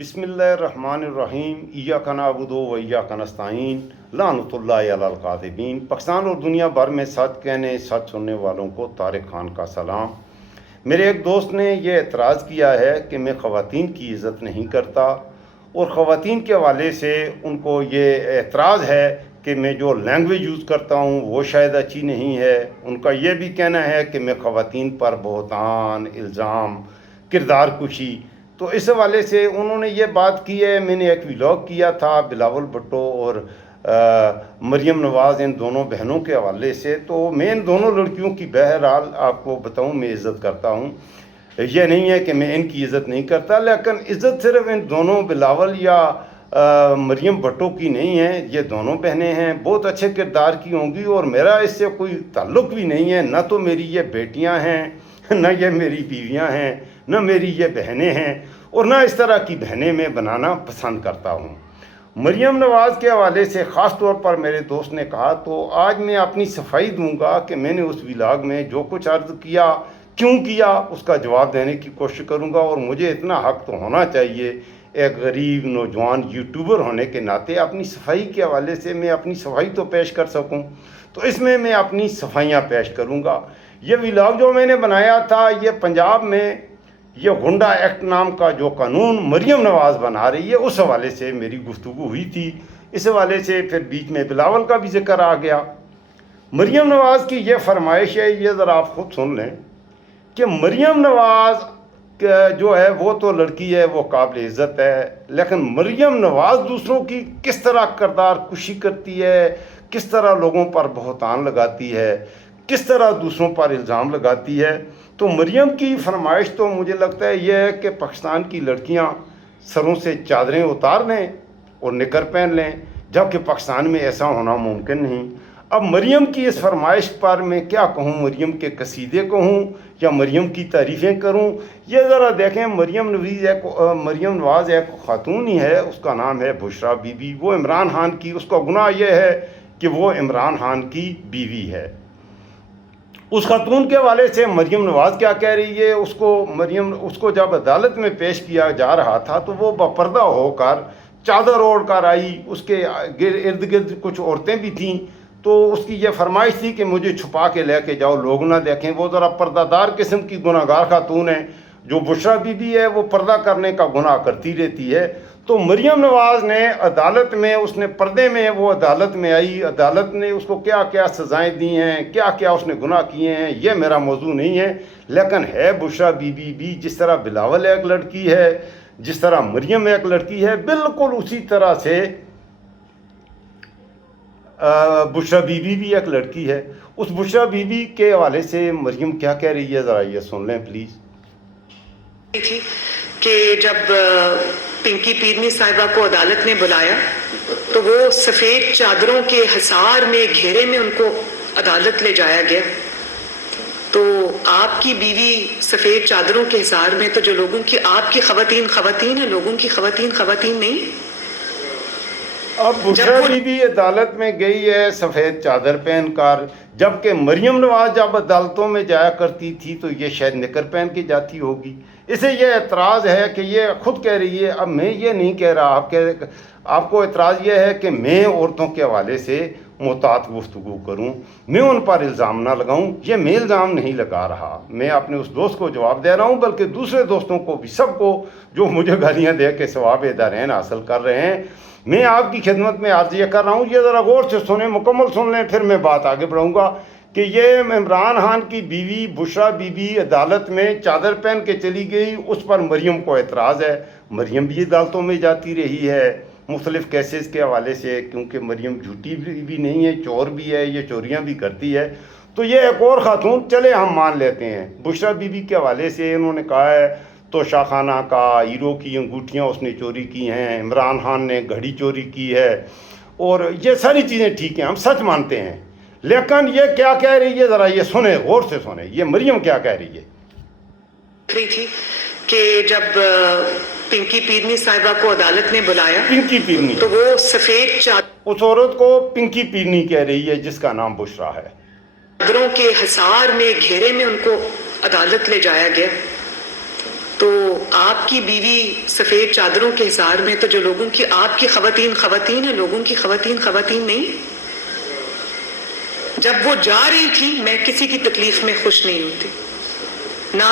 بسم اللہ الرحمن الرحیم ایاک نعبد و ایاک نستعین لعنت اللہ علی الکاذبین۔ پاکستان اور دنیا بھر میں سچ کہنے سچ سننے والوں کو طارق خان کا سلام۔ میرے ایک دوست نے یہ اعتراض کیا ہے کہ میں خواتین کی عزت نہیں کرتا، اور خواتین کے حوالے سے ان کو یہ اعتراض ہے کہ میں جو لینگویج یوز کرتا ہوں وہ شاید اچھی نہیں ہے۔ ان کا یہ بھی کہنا ہے کہ میں خواتین پر بہتان، الزام، کردار کشی، تو اس حوالے سے انہوں نے یہ بات کی ہے۔ میں نے ایک ولاگ کیا تھا بلاول بھٹو اور مریم نواز، ان دونوں بہنوں کے حوالے سے، تو میں ان دونوں لڑکیوں کی بہرحال آپ کو بتاؤں میں عزت کرتا ہوں۔ یہ نہیں ہے کہ میں ان کی عزت نہیں کرتا، لیکن عزت صرف ان دونوں بلاول یا مریم بھٹو کی نہیں ہے۔ یہ دونوں بہنیں ہیں، بہت اچھے کردار کی ہوں گی، اور میرا اس سے کوئی تعلق بھی نہیں ہے۔ نہ تو میری یہ بیٹیاں ہیں، نہ یہ میری بیویاں ہیں، نہ میری یہ بہنیں ہیں، اور نہ اس طرح کی بہنیں میں بنانا پسند کرتا ہوں۔ مریم نواز کے حوالے سے خاص طور پر میرے دوست نے کہا، تو آج میں اپنی صفائی دوں گا کہ میں نے اس ولاگ میں جو کچھ عرض کیا، کیوں کیا، اس کا جواب دینے کی کوشش کروں گا۔ اور مجھے اتنا حق تو ہونا چاہیے ایک غریب نوجوان یوٹیوبر ہونے کے ناطے اپنی صفائی کے حوالے سے میں اپنی صفائی تو پیش کر سکوں، تو اس میں اپنی صفائیاں پیش کروں گا۔ یہ ولاگ جو میں نے بنایا تھا، یہ پنجاب میں یہ غنڈہ ایکٹ نام کا جو قانون مریم نواز بنا رہی ہے، اس حوالے سے میری گفتگو ہوئی تھی۔ اس حوالے سے پھر بیچ میں بلاول کا بھی ذکر آ گیا۔ مریم نواز کی یہ فرمائش ہے، یہ ذرا آپ خود سن لیں کہ مریم نواز جو ہے وہ تو لڑکی ہے، وہ قابل عزت ہے، لیکن مریم نواز دوسروں کی کس طرح کردار کشی کرتی ہے، کس طرح لوگوں پر بہتان لگاتی ہے، کس طرح دوسروں پر الزام لگاتی ہے۔ تو مریم کی فرمائش تو مجھے لگتا ہے یہ ہے کہ پاکستان کی لڑکیاں سروں سے چادریں اتار لیں اور نکر پہن لیں، جبکہ پاکستان میں ایسا ہونا ممکن نہیں۔ اب مریم کی اس فرمائش پر میں کیا کہوں، مریم کے قصیدے کہوں یا مریم کی تعریفیں کروں؟ یہ ذرا دیکھیں، مریم نواز ایک خاتون ہی ہے، اس کا نام ہے بشرا بی بی۔ وہ عمران خان کی، اس کا گناہ یہ ہے کہ وہ عمران خان کی بیوی ہے۔ اس خاتون کے حوالے سے مریم نواز کیا کہہ رہی ہے، اس کو جب عدالت میں پیش کیا جا رہا تھا تو وہ باپردہ ہو کر چادر اوڑھ کر آئی، اس کے ارد گرد کچھ عورتیں بھی تھیں، تو اس کی یہ فرمائش تھی کہ مجھے چھپا کے لے کے جاؤ، لوگ نہ دیکھیں۔ وہ ذرا پردہ دار قسم کی گناہ گار خاتون ہے۔ جو بشرا بی بی ہے وہ پردہ کرنے کا گناہ کرتی رہتی ہے۔ تو مریم نواز نے عدالت میں، اس نے پردے میں، وہ عدالت میں آئی، عدالت نے اس کو کیا کیا سزائیں دی ہیں، کیا کیا اس نے گناہ کیے ہیں، یہ میرا موضوع نہیں ہے، لیکن ہے بشرا بی بی بھی جس طرح بلاول ایک لڑکی ہے، جس طرح مریم ایک لڑکی ہے، بالکل اسی طرح سے بشرا بی بی بھی ایک لڑکی ہے۔ اس بشرا بی بی کے حوالے سے مریم کیا کہہ رہی ہے، ذرا یہ سن لیں پلیز۔ تھی کہ جب پنکی پیرنی صاحبہ کو عدالت نے بلایا تو وہ سفید چادروں کے حصار میں، گھیرے میں ان کو عدالت لے جایا گیا۔ تو آپ کی بیوی سفید چادروں کے حصار میں، تو جو لوگوں کی آپ کی خواتین ہیں، لوگوں کی خواتین نہیں۔ اب بشرا بی بی عدالت میں گئی ہے سفید چادر پہن کر، جبکہ مریم نواز جب عدالتوں میں جایا کرتی تھی تو یہ شاید نکر پہن کے جاتی ہوگی۔ اسے یہ اعتراض ہے کہ یہ خود کہہ رہی ہے، اب میں یہ نہیں کہہ رہا، آپ کو اعتراض یہ ہے کہ میں عورتوں کے حوالے سے محتاط گفتگو کروں، میں ان پر الزام نہ لگاؤں۔ یہ میں الزام نہیں لگا رہا، میں اپنے اس دوست کو جواب دے رہا ہوں، بلکہ دوسرے دوستوں کو بھی، سب کو جو مجھے گالیاں دے کے ثواب دارین حاصل کر رہے ہیں، میں آپ کی خدمت میں عرض یہ کر رہا ہوں۔ یہ ذرا غور سے سنیں، مکمل سن لیں، پھر میں بات آگے بڑھاؤں گا کہ یہ عمران خان کی بیوی بشرا بی بی عدالت میں چادر پہن کے چلی گئی، اس پر مریم کو اعتراض ہے۔ مریم بھی عدالتوں میں جاتی رہی ہے مختلف کیسز کے حوالے سے، کیونکہ مریم جھوٹی بھی نہیں ہے، چور بھی ہے، یہ چوریاں بھی کرتی ہے۔ تو یہ ایک اور خاتون، چلے ہم مان لیتے ہیں۔ بشرا بی بی کے حوالے سے انہوں نے کہا ہے تو شاہ خانہ کا ہیرو کی انگوٹھیاں اس نے چوری کی ہیں، عمران خان نے گھڑی چوری کی ہے، اور یہ ساری چیزیں ٹھیک ہیں، ہم سچ مانتے ہیں، لیکن یہ کیا کہہ رہی ہے، ذرا یہ سنیں، غور سے سنیں، یہ مریم کیا کہہ رہی ہے۔ تھی کہ جب پنکی پیرنی صاحبہ کو عدالت نے بلایا، پنکی پیرنی، تو وہ سفید اس عورت کو پنکی پیرنی کہہ رہی ہے جس کا نام بشرا ہے۔ چادروں کے حصار میں، گھیرے میں ان کو عدالت لے جایا گیا۔ تو آپ کی بیوی سفید چادروں کے حصار میں، تو جو لوگوں کی آپ کی خواتین خواتین ہیں، لوگوں کی خواتین خواتین نہیں؟ جب وہ جا رہی تھی میں کسی کی تکلیف میں خوش نہیں ہوتی، نہ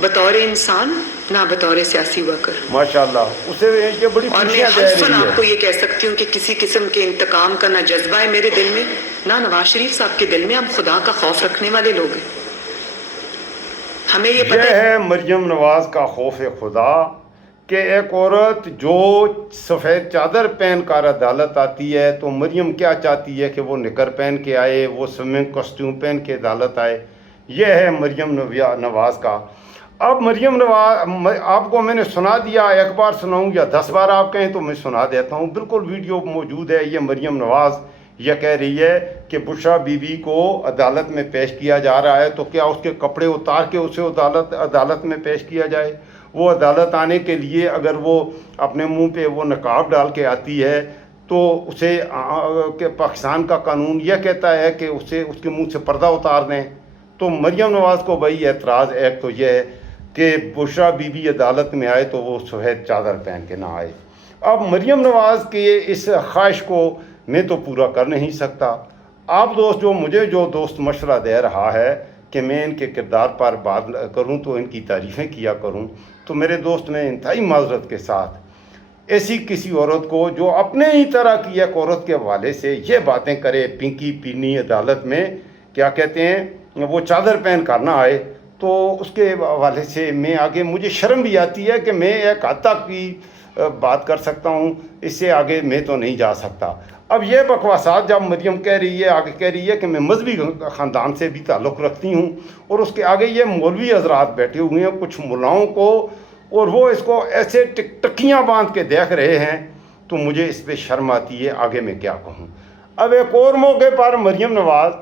بطور انسان نہ بطور سیاسی ورکر. ماشاءاللہ اسے یہ بڑی اور میں خوشیاں دے حسن رہی آپ کو ہے. یہ کہہ سکتی ہوں کہ کسی قسم کے انتقام کا نہ جذبہ ہے میرے دل میں، نہ نواز شریف صاحب کے دل میں. ہم خدا کا خوف رکھنے والے لوگ ہیں. ہمیں یہ پتہ یہ ہے مریم نواز کا خوف خدا کہ ایک عورت جو سفید چادر پہن کر عدالت آتی ہے تو مریم کیا چاہتی ہے کہ وہ نکر پہن کے آئے، وہ سوئمنگ کاسٹیوم پہن کے عدالت آئے. یہ ہے مریم نواز کا. اب مریم نواز آپ کو میں نے سنا دیا، ایک بار سناؤں یا 10 بار آپ کہیں تو میں سنا دیتا ہوں. بالکل ویڈیو موجود ہے. یہ مریم نواز یہ کہہ رہی ہے کہ بشرا بی بی کو عدالت میں پیش کیا جا رہا ہے تو کیا اس کے کپڑے اتار کے اسے عدالت میں پیش کیا جائے. وہ عدالت آنے کے لیے اگر وہ اپنے منہ پہ وہ نقاب ڈال کے آتی ہے تو اسے کہ پاکستان کا قانون یہ کہتا ہے کہ اس کے منہ سے پردہ اتار دیں. تو مریم نواز کو بھائی اعتراض ایک تو یہ ہے کہ بشرا بی بی عدالت میں آئے تو وہ سفید چادر پہن کے نہ آئے. اب مریم نواز کے اس خواہش کو میں تو پورا کر نہیں سکتا. آپ دوست جو دوست مشورہ دے رہا ہے کہ میں ان کے کردار پر بات کروں تو ان کی تعریفیں کیا کروں، تو میرے دوست میں انتہائی معذرت کے ساتھ ایسی کسی عورت کو جو اپنے ہی طرح کی ایک عورت کے حوالے سے یہ باتیں کرے، پنکی پینی عدالت میں کیا کہتے ہیں وہ چادر پہن کر نہ آئے، تو اس کے حوالے سے میں آگے مجھے شرم بھی آتی ہے کہ میں ایک حد تک کی بات کر سکتا ہوں، اس سے آگے میں تو نہیں جا سکتا. اب یہ بکواسات جب مریم کہہ رہی ہے، آگے کہہ رہی ہے کہ میں مذہبی خاندان سے بھی تعلق رکھتی ہوں، اور اس کے آگے یہ مولوی حضرات بیٹھے ہوئے ہیں کچھ ملاؤں کو، اور وہ اس کو ایسے ٹکیاں باندھ کے دیکھ رہے ہیں، تو مجھے اس پہ شرم آتی ہے. آگے میں کیا کہوں. اب ایک اور موقع پر مریم نواز،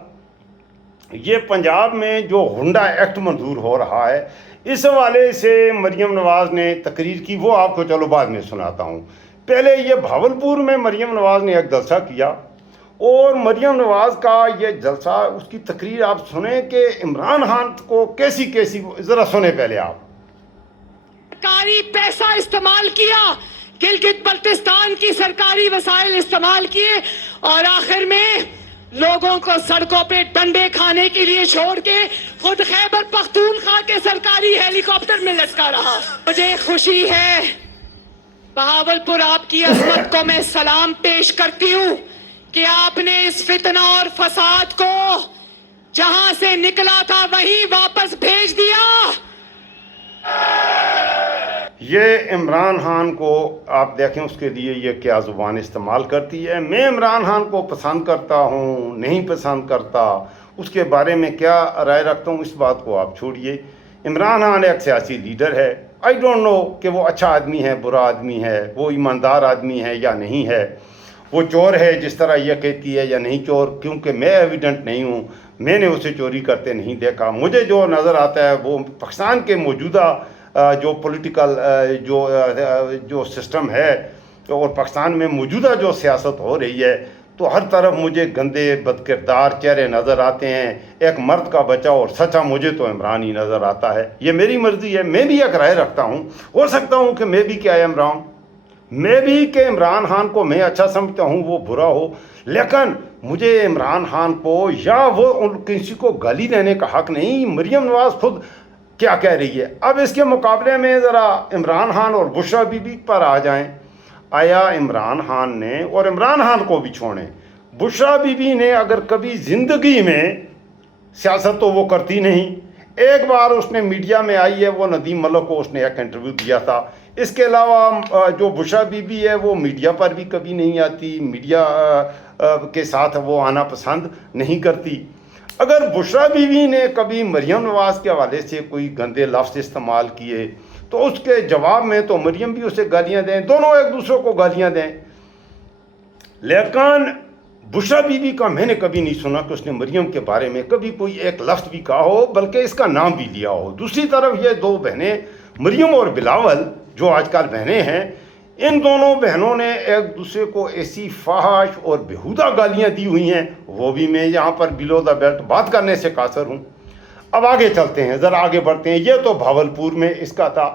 یہ پنجاب میں جو ہنڈا ایکٹ منظور ہو رہا ہے اس حوالے سے مریم نواز نے تقریر کی، وہ آپ کو چلو بعد میں سناتا ہوں. پہلے یہ بھاولپور میں مریم نواز نے ایک جلسہ کیا، اور مریم نواز کا یہ جلسہ اس کی تقریر آپ سنیں کہ عمران خان کو کیسی ذرا سنیں پہلے آپ. سرکاری پیسہ استعمال کیا، گلگت بلتستان کی سرکاری وسائل استعمال کیے، اور آخر میں لوگوں کو سڑکوں پہ ڈنڈے کھانے کے لیے چھوڑ کے خود خیبر پختونخوا کے سرکاری ہیلی کاپٹر میں لٹکا رہا. مجھے خوشی ہے بہاولپور آپ کی عظمت کو میں سلام پیش کرتی ہوں کہ آپ نے اس فتنہ اور فساد کو جہاں سے نکلا تھا وہیں واپس بھیج دیا. یہ عمران خان کو آپ دیکھیں اس کے لیے یہ کیا زبان استعمال کرتی ہے. میں عمران خان کو پسند کرتا ہوں نہیں پسند کرتا، اس کے بارے میں کیا رائے رکھتا ہوں اس بات کو آپ چھوڑیے. عمران خان ایک سیاسی لیڈر ہے. آئی ڈونٹ نو کہ وہ اچھا آدمی ہے، برا آدمی ہے، وہ ایماندار آدمی ہے یا نہیں ہے، وہ چور ہے جس طرح یہ کہتی ہے یا نہیں چور، کیونکہ میں ایویڈنٹ نہیں ہوں، میں نے اسے چوری کرتے نہیں دیکھا. مجھے جو نظر آتا ہے وہ پاکستان کے موجودہ جو پولیٹیکل جو سسٹم ہے اور پاکستان میں موجودہ جو سیاست ہو رہی ہے، تو ہر طرف مجھے گندے بدکردار چہرے نظر آتے ہیں. ایک مرد کا بچہ اور سچا مجھے تو عمران ہی نظر آتا ہے. یہ میری مرضی ہے، میں بھی ایک رائے رکھتا ہوں. ہو سکتا ہوں کہ میں بھی کیا ہے میں بھی کہ عمران خان کو میں اچھا سمجھتا ہوں وہ برا ہو، لیکن مجھے عمران خان کو یا وہ کسی کو گالی دینے کا حق نہیں. مریم نواز خود کیا کہہ رہی ہے. اب اس کے مقابلے میں ذرا عمران خان اور بشرا بی بی پر آ جائیں. آیا عمران خان نے، اور عمران خان کو بھی چھوڑیں، بشرا بی بی نے اگر کبھی زندگی میں سیاست تو وہ کرتی نہیں. ایک بار اس نے میڈیا میں آئی ہے، وہ ندیم ملک کو اس نے ایک انٹرویو دیا تھا. اس کے علاوہ جو بشرا بی بی ہے وہ میڈیا پر بھی کبھی نہیں آتی، میڈیا کے ساتھ وہ آنا پسند نہیں کرتی. اگر بشرا بی بی نے کبھی مریم نواز کے حوالے سے کوئی گندے لفظ استعمال کیے تو اس کے جواب میں تو مریم بھی اسے گالیاں دیں، دونوں ایک دوسرے کو گالیاں دیں. لیکن بشرا بی بی کا میں نے کبھی نہیں سنا کہ اس نے مریم کے بارے میں کبھی کوئی ایک لفظ بھی کہا ہو، بلکہ اس کا نام بھی لیا ہو. دوسری طرف یہ دو بہنیں مریم اور بلاول جو آج کل بہنیں ہیں، ان دونوں بہنوں نے ایک دوسرے کو ایسی فحش اور بیہودہ گالیاں دی ہوئی ہیں. وہ بھی میں یہاں پر بلو دا بیلٹ بات کرنے سے قاصر ہوں. اب آگے چلتے ہیں، ذرا آگے بڑھتے ہیں. یہ تو بھاولپور میں اس کا تھا.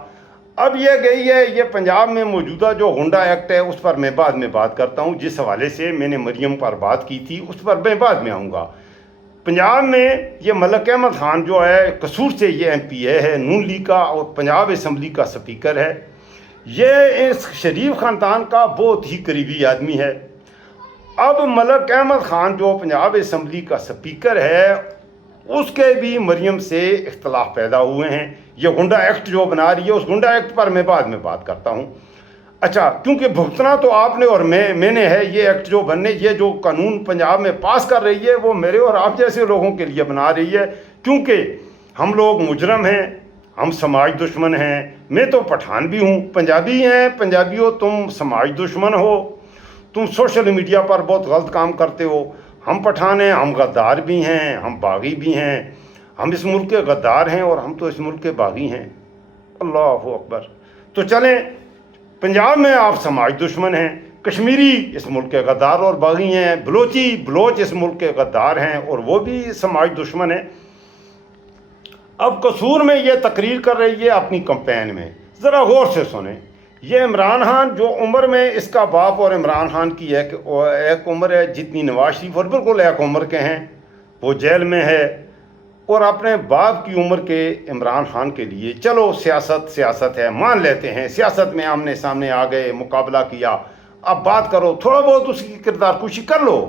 اب یہ گئی ہے یہ پنجاب میں موجودہ جو ہنڈا ایکٹ ہے، اس پر میں بعد میں بات کرتا ہوں. جس حوالے سے میں نے مریم پر بات کی تھی اس پر میں بعد میں آؤں گا. پنجاب میں یہ ملک احمد خان جو ہے قصور سے یہ ایم پی ہے نون لیگ کا اور پنجاب اسمبلی کا سپیکر ہے. یہ اس شریف خاندان کا بہت ہی قریبی آدمی ہے. اب ملک احمد خان جو پنجاب اسمبلی کا سپیکر ہے اس کے بھی مریم سے اختلاف پیدا ہوئے ہیں. یہ گنڈا ایکٹ جو بنا رہی ہے اس گنڈا ایکٹ پر میں بعد میں بات کرتا ہوں. اچھا، کیونکہ بھگتنا تو آپ نے اور میں نے ہے. یہ ایکٹ جو بننے، یہ جو قانون پنجاب میں پاس کر رہی ہے وہ میرے اور آپ جیسے لوگوں کے لیے بنا رہی ہے، کیونکہ ہم لوگ مجرم ہیں، ہم سماج دشمن ہیں. میں تو پٹھان بھی ہوں، پنجابی ہیں. پنجابیوں تم سماج دشمن ہو، تم سوشل میڈیا پر بہت غلط کام کرتے ہو. ہم پٹھان ہیں، ہم غدار بھی ہیں، ہم باغی بھی ہیں. ہم اس ملک کے غدار ہیں اور ہم تو اس ملک کے باغی ہیں. اللہ اکبر. تو چلیں، پنجاب میں آپ سماج دشمن ہیں، کشمیری اس ملک کے غدار اور باغی ہیں، بلوچ اس ملک کے غدار ہیں اور وہ بھی سماج دشمن ہیں. اب قصور میں یہ تقریر کر رہی ہے اپنی کمپین میں، ذرا غور سے سنیں. یہ عمران خان جو عمر میں اس کا باپ اور عمران خان کی ایک عمر ہے جتنی نواز شریف اور بالکل ایک عمر کے ہیں، وہ جیل میں ہے، اور اپنے باپ کی عمر کے عمران خان کے لیے چلو سیاست ہے، مان لیتے ہیں سیاست میں آمنے سامنے آ گئے، مقابلہ کیا. اب بات کرو، تھوڑا بہت اس کی کردار کشی کر لو،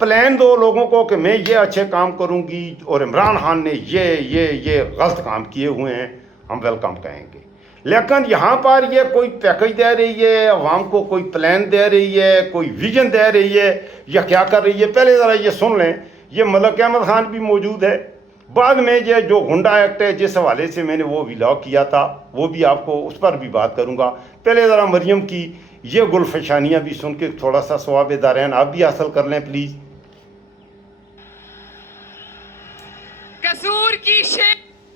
پلان دو لوگوں کو کہ میں یہ اچھے کام کروں گی اور عمران خان نے یہ غلط کام کیے ہوئے ہیں، ہم ویلکم کہیں گے. لیکن یہاں پر یہ کوئی پیکج دے رہی ہے، عوام کو کوئی پلان دے رہی ہے، کوئی ویژن دے رہی ہے، یا کیا کر رہی ہے؟ پہلے ذرا یہ سن لیں. یہ ملک احمد خان بھی موجود ہے. بعد میں یہ جو گنڈا ایکٹ ہے جس حوالے سے میں نے وہ ولاگ کیا تھا وہ بھی آپ کو اس پر بھی بات کروں گا. پہلے ذرا مریم کی یہ گلفشانیاں بھی سن کے تھوڑا سا ثواب دارین آپ بھی حاصل کر لیں پلیز. قصور کی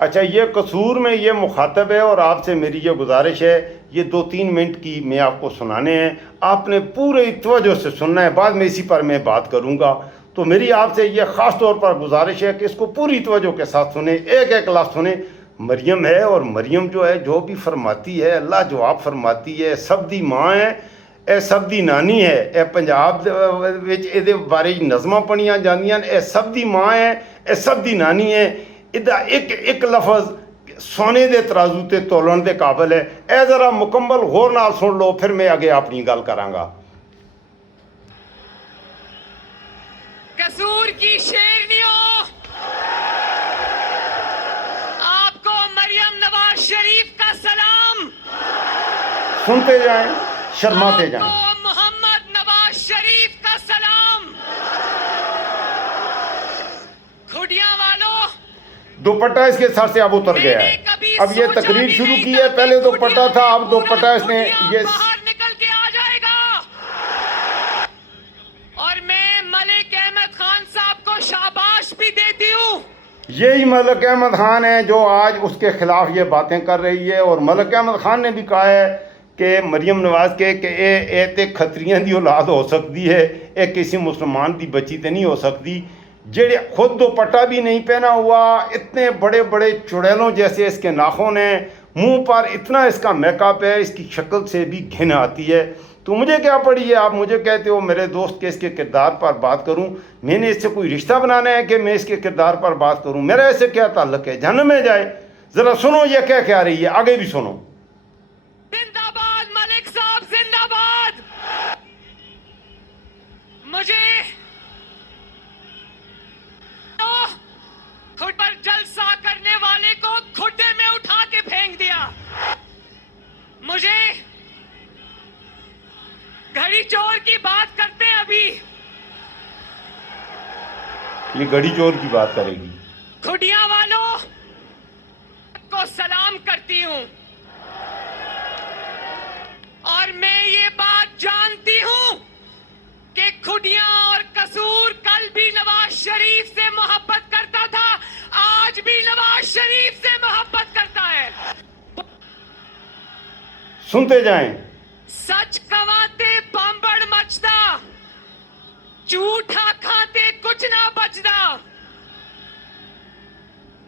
اچھا، یہ قصور میں یہ مخاطب ہے اور آپ سے میری یہ گزارش ہے، یہ 2-3 منٹ کی میں آپ کو سنانے ہیں، آپ نے پورے توجہ سے سننا ہے. بعد میں اسی پر میں بات کروں گا. تو میری آپ سے یہ خاص طور پر گزارش ہے کہ اس کو پوری توجہ کے ساتھ سنیں، ایک ایک لفظ سنیں. مریم ہے اور مریم جو ہے جو بھی فرماتی ہے اللہ جواب فرماتی ہے. سب دی ماں ہے، اے سب دی نانی ہے. اے پنجاب یہ بارے نظماں پڑھیاں جاندیاں، اے سب دی ماں ہے، اے سب دی نانی ہے. ایک لفظ سونے دے ترازو تے تولن دے قابل ہے. اے ذرا مکمل غور نال سن لو، پھر میں آگے اپنی گل کراں گا. قصور کی شیرنیوں، آپ کو مریم نواز شریف کا سلام. سنتے جائیں، شرماتے جائیں. آپ کو محمد نواز شریف کا سلام. کھڈیاں والوں، دوپٹہ اس کے سر سے اب اتر گیا ہے. اب یہ تقریر شروع کی ہے، پہلے دوپٹہ تھا، اب دوپٹہ اس نے یہ باہر نکل کے آ جائے گا. اور میں ملک احمد خان صاحب کو شاباش بھی دیتی ہوں. یہی ملک احمد خان ہے جو آج اس کے خلاف یہ باتیں کر رہی ہے. اور ملک احمد خان نے بھی کہا ہے کہ مریم نواز کے کہ اے تے کھتریاں دی اولاد ہو سکتی ہے، اے کسی مسلمان دی بچی تے نہیں ہو سکتی. جڑے خود دوپٹہ بھی نہیں پہنا ہوا، اتنے بڑے بڑے چڑیلوں جیسے اس کے ناخن ہیں، منہ پر اتنا اس کا میک اپ ہے، اس کی شکل سے بھی گھن آتی ہے. تو مجھے کیا پڑی ہے؟ آپ مجھے کہتے ہو میرے دوست کے اس کے کردار پر بات کروں. میں نے اس سے کوئی رشتہ بنانا ہے کہ میں اس کے کردار پر بات کروں؟ میرا اس سے کیا تعلق ہے؟ جہنم میں جائے. ذرا سنو یہ کیا رہی ہے، آگے بھی سنو. زندہ باد ملک صاحب، زندہ باد. مجھے خود پر جلسہ کرنے والے کو کھڈے میں اٹھا کے پھینک دیا. مجھے گھڑی چور کی بات کرتے ہیں. ابھی یہ گھڑی چور کی بات کرے گی. کھڈیاں والوں کو سلام کرتی ہوں، اور میں یہ بات جانتی ہوں کہ کھڈیاں اور قصور کل بھی نواز شریف سے محبت کرتا تھا، آج بھی نواز شریف سے محبت کرتا ہے. سنتے جائیں. سچ کواتے پامبڑ مچدا، جھوٹا کھاتے کچھ نہ بچدا.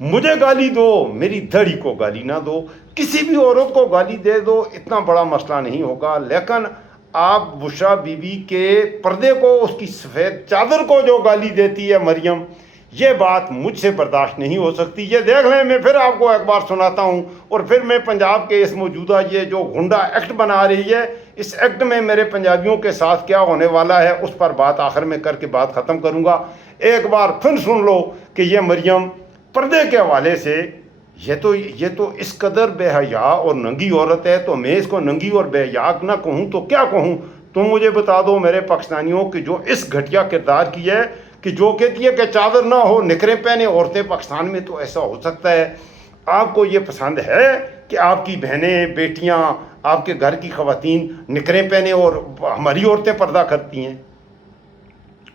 مجھے گالی دو، میری دھڑی کو گالی نہ دو، کسی بھی عورت کو گالی دے دو، اتنا بڑا مسئلہ نہیں ہوگا، لیکن آپ بشرا بی بی کے پردے کو، اس کی سفید چادر کو جو گالی دیتی ہے مریم، یہ بات مجھ سے برداشت نہیں ہو سکتی۔ یہ دیکھ لیں، میں پھر آپ کو ایک بار سناتا ہوں، اور پھر میں پنجاب کے اس موجودہ یہ جو گنڈا ایکٹ بنا رہی ہے، اس ایکٹ میں میرے پنجابیوں کے ساتھ کیا ہونے والا ہے، اس پر بات آخر میں کر کے بات ختم کروں گا۔ ایک بار پھر سن لو کہ یہ مریم پردے کے حوالے سے یہ تو اس قدر بے حیا اور ننگی عورت ہے، تو میں اس کو ننگی اور بے حیا نہ کہوں تو کیا کہوں؟ تم مجھے بتا دو میرے پاکستانیوں کہ جو اس گھٹیا کردار کی ہے، کہ جو کہتی ہے کہ چادر نہ ہو نکریں پہنے عورتیں، پاکستان میں تو ایسا ہو سکتا ہے؟ آپ کو یہ پسند ہے کہ آپ کی بہنیں، بیٹیاں، آپ کے گھر کی خواتین نکریں پہنے اور ہماری عورتیں پردہ کرتی ہیں؟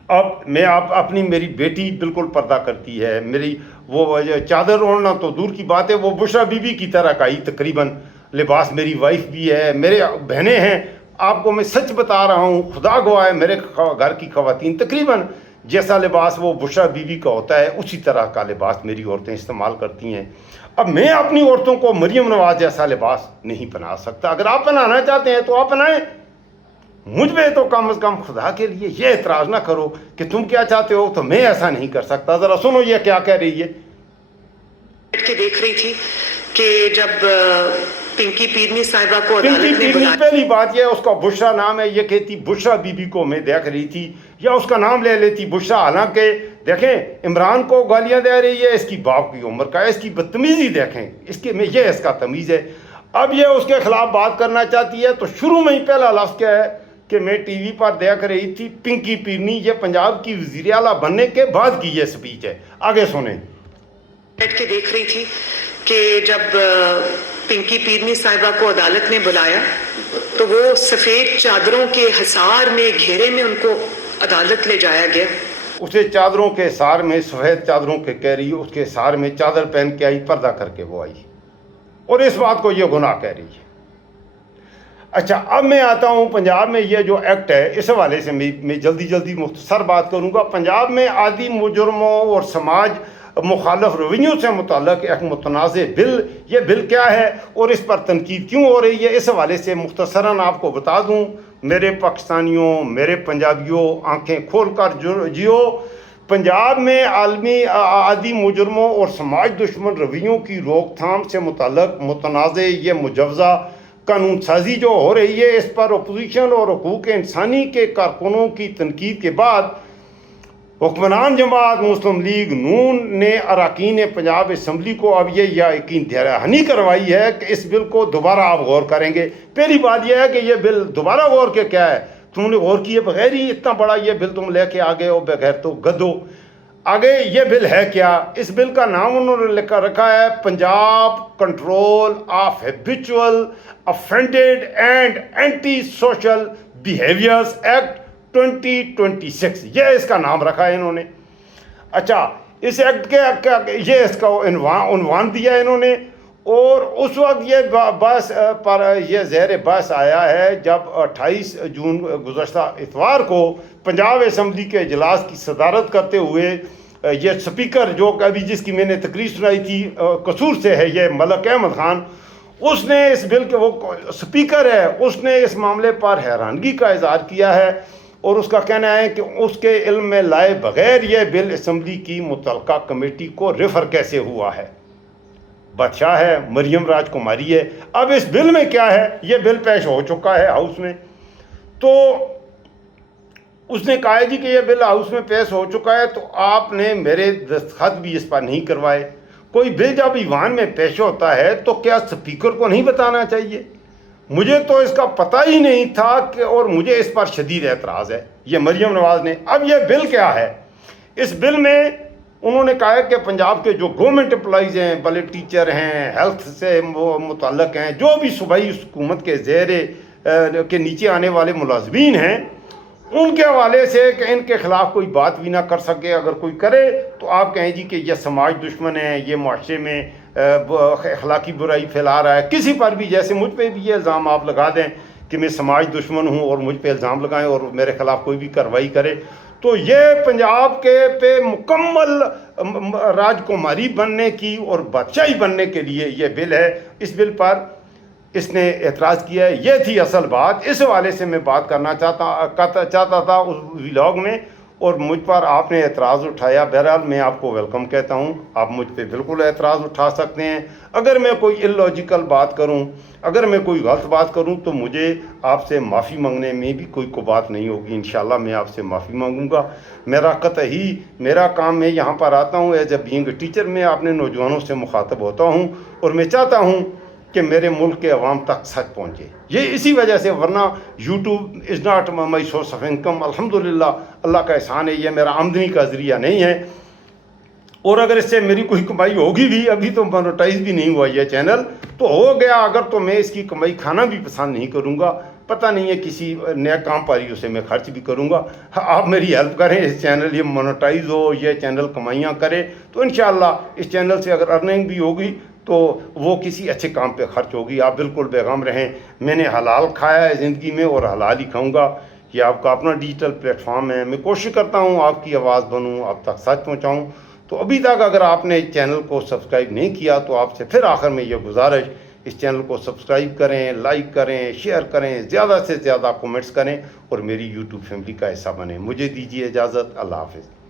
اب میں اپنی میری بیٹی بالکل پردہ کرتی ہے، میری وہ چادر اوڑھنا تو دور کی بات ہے، وہ بشرا بی بی کی طرح کا ہی تقریباً لباس میری وائف بھی ہے، میرے بہنیں ہیں۔ آپ کو میں سچ بتا رہا ہوں، خدا گواہ ہے، میرے گھر کی خواتین تقریباً جیسا لباس وہ بشرا بی بی کا ہوتا ہے، اسی طرح کا لباس میری عورتیں استعمال کرتی ہیں۔ اب میں اپنی عورتوں کو مریم نواز جیسا لباس نہیں پہنا سکتا۔ اگر آپ پہنانا چاہتے ہیں تو آپ پہنائیں، مجھ پہ تو کم از کم خدا کے لیے یہ اعتراض نہ کرو کہ تم کیا چاہتے ہو تو میں ایسا نہیں کر سکتا۔ ذرا سنو یہ کیا کہہ رہی ہے۔ بیٹھ کے دیکھ رہی تھی کہ جب پنکی پیرنی صاحبہ کو پنکی عدالت نے پیرنی، بلایا، پہلی بات یہ اس کا بشرا نام ہے، یہ کہتی بشرا بی بی کو میں دیکھ رہی تھی، یا اس کا نام لے لیتی بشرا، حالانکہ دیکھیں عمران کو گالیاں دے رہی ہے، اس کی باپ کی عمر کا ہے، اس کی بدتمیزی دیکھیں، اس کے میں یہ اس کا تمیز ہے۔ اب یہ اس کے خلاف بات کرنا چاہتی ہے تو شروع میں ہی پہلا لفظ کیا ہے کہ میں ٹی وی پر دیکھ رہی تھی پنکی پیرنی، یہ پنجاب کی وزیر اعلیٰ بننے کے بعد کی یہ سپیچ ہے۔ آگے سنیں۔ بیٹھ کے دیکھ رہی تھی کہ جب پنکی پیرنی صاحبہ کو عدالت نے بلایا تو وہ سفید چادروں کے حصار میں، گھیرے میں ان کو عدالت لے جایا گیا۔ اسے چادروں کے حصار میں، سفید چادروں کے کہہ رہی ہے، اس کے حصار میں چادر پہن کے آئی، پردہ کر کے وہ آئی، اور اس بات کو یہ گناہ کہہ رہی ہے۔ اچھا، اب میں آتا ہوں پنجاب میں یہ جو ایکٹ ہے، اس حوالے سے میں جلدی مختصر بات کروں گا۔ پنجاب میں عادی مجرموں اور سماج مخالف رویوں سے متعلق ایک متنازع بل، یہ بل کیا ہے اور اس پر تنقید کیوں ہو رہی ہے، اس حوالے سے مختصراً آپ کو بتا دوں۔ میرے پاکستانیوں، میرے پنجابیوں، آنکھیں کھول کر جیو۔ پنجاب میں عالمی عادی مجرموں اور سماج دشمن رویوں کی روک تھام سے متعلق متنازع یہ مجوزہ قانون سازی جو ہو رہی ہے، اس پر اپوزیشن اور حقوق انسانی کے کارکنوں کی تنقید کے بعد حکمران جماعت مسلم لیگ نون نے اراکین پنجاب اسمبلی کو اب یہ یقین دہانی کروائی ہے کہ اس بل کو دوبارہ آپ غور کریں گے۔ پہلی بات یہ ہے کہ یہ بل دوبارہ غور کے کیا ہے، تم نے غور کیے بغیر ہی اتنا بڑا یہ بل تم لے کے آگے ہو، بغیر تو گدو۔ آگے یہ بل ہے کیا؟ اس بل کا نام انہوں نے رکھا ہے Punjab control of habitual offenders and anti social behaviours act 2026، یہ اس کا نام رکھا ہے انہوں نے۔ اچھا، اس ایکٹ کے یہ اس کا عنوان دیا ہے انہوں نے، اور اس وقت یہ بحث پر یہ زیر بحث آیا ہے جب 28 جون گزشتہ اتوار کو پنجاب اسمبلی کے اجلاس کی صدارت کرتے ہوئے یہ اسپیکر، جو ابھی جس کی میں نے تقریر سنائی تھی، قصور سے ہے یہ ملک احمد خان، اس نے اس بل کے، وہ اسپیکر ہے، اس نے اس معاملے پر حیرانگی کا اظہار کیا ہے، اور اس کا کہنا ہے کہ اس کے علم میں لائے بغیر یہ بل اسمبلی کی متعلقہ کمیٹی کو ریفر کیسے ہوا ہے۔ بادشاہ ہے، مریم راج کماری ہے۔ اب اس بل میں کیا ہے، یہ بل پیش ہو چکا ہے ہاؤس میں، تو اس نے کہا ہے جی کہ یہ بل ہاؤس میں پیش ہو چکا ہے، تو آپ نے میرے دستخط بھی اس پر نہیں کروائے۔ کوئی بل جب ایوان میں پیش ہوتا ہے تو کیا اسپیکر کو نہیں بتانا چاہیے؟ مجھے تو اس کا پتہ ہی نہیں تھا کہ، اور مجھے اس پر شدید اعتراض ہے یہ مریم نواز نے۔ اب یہ بل کیا ہے؟ اس بل میں انہوں نے کہا ہے کہ پنجاب کے جو گورنمنٹ امپلائیز ہیں، بھلے ٹیچر ہیں، ہیلتھ سے متعلق ہیں، جو بھی صوبائی حکومت کے زیر کے نیچے آنے والے ملازمین ہیں، ان کے حوالے سے کہ ان کے خلاف کوئی بات بھی نہ کر سکے، اگر کوئی کرے تو آپ کہیں جی کہ یہ سماج دشمن ہے، یہ معاشرے میں اخلاقی برائی پھیلا رہا ہے۔ کسی پر بھی، جیسے مجھ پہ بھی یہ الزام آپ لگا دیں کہ میں سماج دشمن ہوں اور مجھ پہ الزام لگائیں اور میرے خلاف کوئی بھی کارروائی کرے، تو یہ پنجاب کے پہ مکمل راجکماری بننے کی اور بادشاہی بننے کے لیے یہ بل ہے. اس بل پر اس نے اعتراض کیا ہے. یہ تھی اصل بات. اس حوالے سے میں بات کرنا چاہتا تھا اس ولاگ میں، اور مجھ پر آپ نے اعتراض اٹھایا. بہرحال میں آپ کو ویلکم کہتا ہوں. آپ مجھ پہ بالکل اعتراض اٹھا سکتے ہیں. اگر میں کوئی اللاجیکل بات کروں، اگر میں کوئی غلط بات کروں، تو مجھے آپ سے معافی مانگنے میں بھی کوئی بات نہیں ہوگی. انشاءاللہ میں آپ سے معافی مانگوں گا. میرا کام، میں یہاں پر آتا ہوں ایز اے بینگ ٹیچر، میں اپنے نوجوانوں سے مخاطب ہوتا ہوں، اور میں چاہتا ہوں کہ میرے ملک کے عوام تک سچ پہنچے. یہ اسی وجہ سے، ورنہ YouTube is not my source of income. الحمدللہ اللہ کا احسان ہے، یہ میرا آمدنی کا ذریعہ نہیں ہے. اور اگر اس سے میری کوئی کمائی ہوگی بھی، ابھی تو مونیٹائز بھی نہیں ہوا یہ چینل، تو ہو گیا اگر، تو میں اس کی کمائی کھانا بھی پسند نہیں کروں گا. پتہ نہیں ہے کسی نیا کام پر ہی اسے میں خرچ بھی کروں گا. آپ میری ہیلپ کریں، اس چینل یہ مونیٹائز ہو، یہ چینل کمائیاں کرے، تو انشاءاللہ اس چینل سے اگر ارننگ بھی ہوگی تو وہ کسی اچھے کام پہ خرچ ہوگی. آپ بالکل بیغم رہیں. میں نے حلال کھایا ہے زندگی میں، اور حلال ہی کھاؤں گا. یہ آپ کا اپنا ڈیجیٹل پلیٹ فارم ہے. میں کوشش کرتا ہوں آپ کی آواز بنوں، آپ تک سچ پہنچاؤں. تو ابھی تک اگر آپ نے چینل کو سبسکرائب نہیں کیا، تو آپ سے پھر آخر میں یہ گزارش، اس چینل کو سبسکرائب کریں، لائک کریں، شیئر کریں، زیادہ سے زیادہ کومنٹس کریں، اور میری یوٹیوب فیملی کا حصہ بنیں. مجھے دیجیے اجازت. اللہ حافظ.